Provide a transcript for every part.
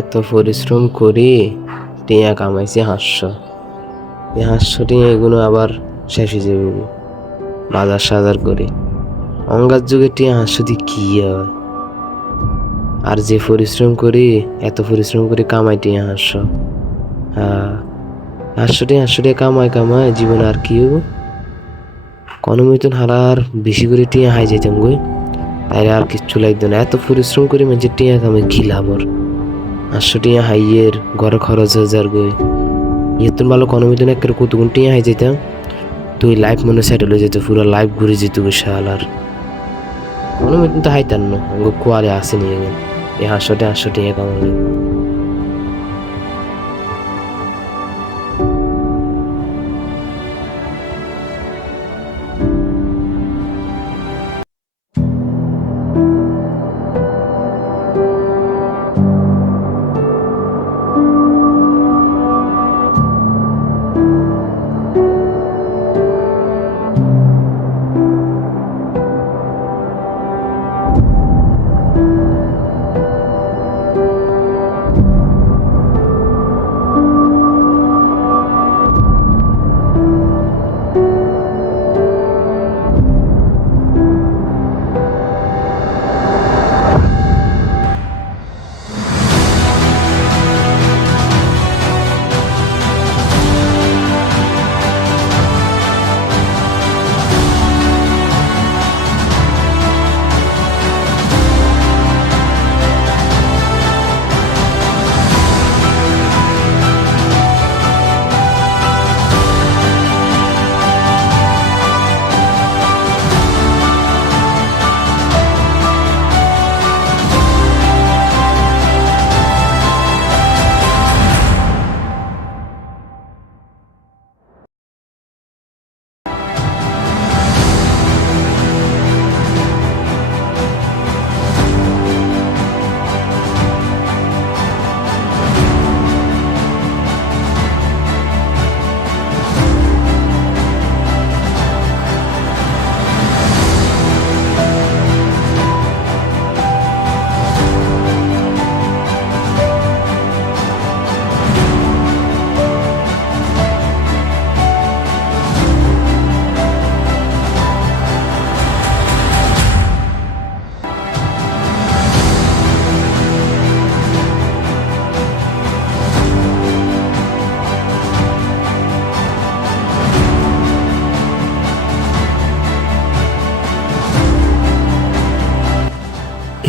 এত পরিশ্রম করি টিয়া কামাইছি 500। এই 500 টিয়া এগুলো আবার শেষ হয়ে যাবে বাজার সাজার করে। অঙ্গার যুগে টিয়া 500 দিয়ে কি হয়? আর যে পরিশ্রম করি, এত পরিশ্রম করে কামাই টিয়া 500। হ্যাঁ, 500 টিয়া কামায় জীবনে আর কি হবো? কোনো মতন হারার বেশি করে টিয়া হাই যেতাম গো, তাইলে আর কিচ্ছু লাগতো না। এত পরিশ্রম করে মানে টিয়া কামাই কি লাভ ওর? 500 টিয়া হাইয়ের ঘরে খরচ হয়ে যার গই। ইয়েতুন ভালো কোনো মতন একটা কতগুণ টিয়া হাই যেতাম, তুই লাইফ মনে সেটেল হয়ে যেত, পুরো লাইফ ঘুরে যেত বিশাল। আর কোনো মতন তো হাইতান না, আমাকে কোয়ালে আসেনি এই 500 টিয়া কামাই।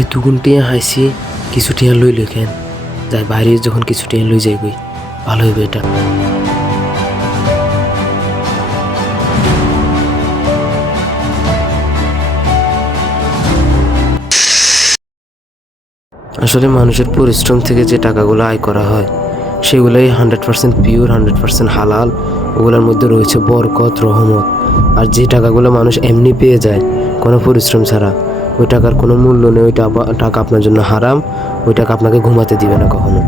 এতগুণ টিয়া হাইছি, কিছু টিয়া লই লেখেন যাই বাইরে, যখন কিছু টিয়া লই যাইবই ভালো হইবে। এটা আসলে মানুষের পরিশ্রম থেকে যে টাকাগুলো আয় করা হয় সেগুলোই 100% পিওর, 100% হালাল। ওগুলোর মধ্যে রয়েছে বরকত, রহমত। আর যে টাকাগুলো মানুষ এমনি পেয়ে যায় কোনো পরিশ্রম ছাড়া, ওই টাকার কোনো মূল্য নেই। ওই টাকা আপনার জন্য হারাম, ওই টাকা আপনাকে ঘুমাতে দিবে না কখনো।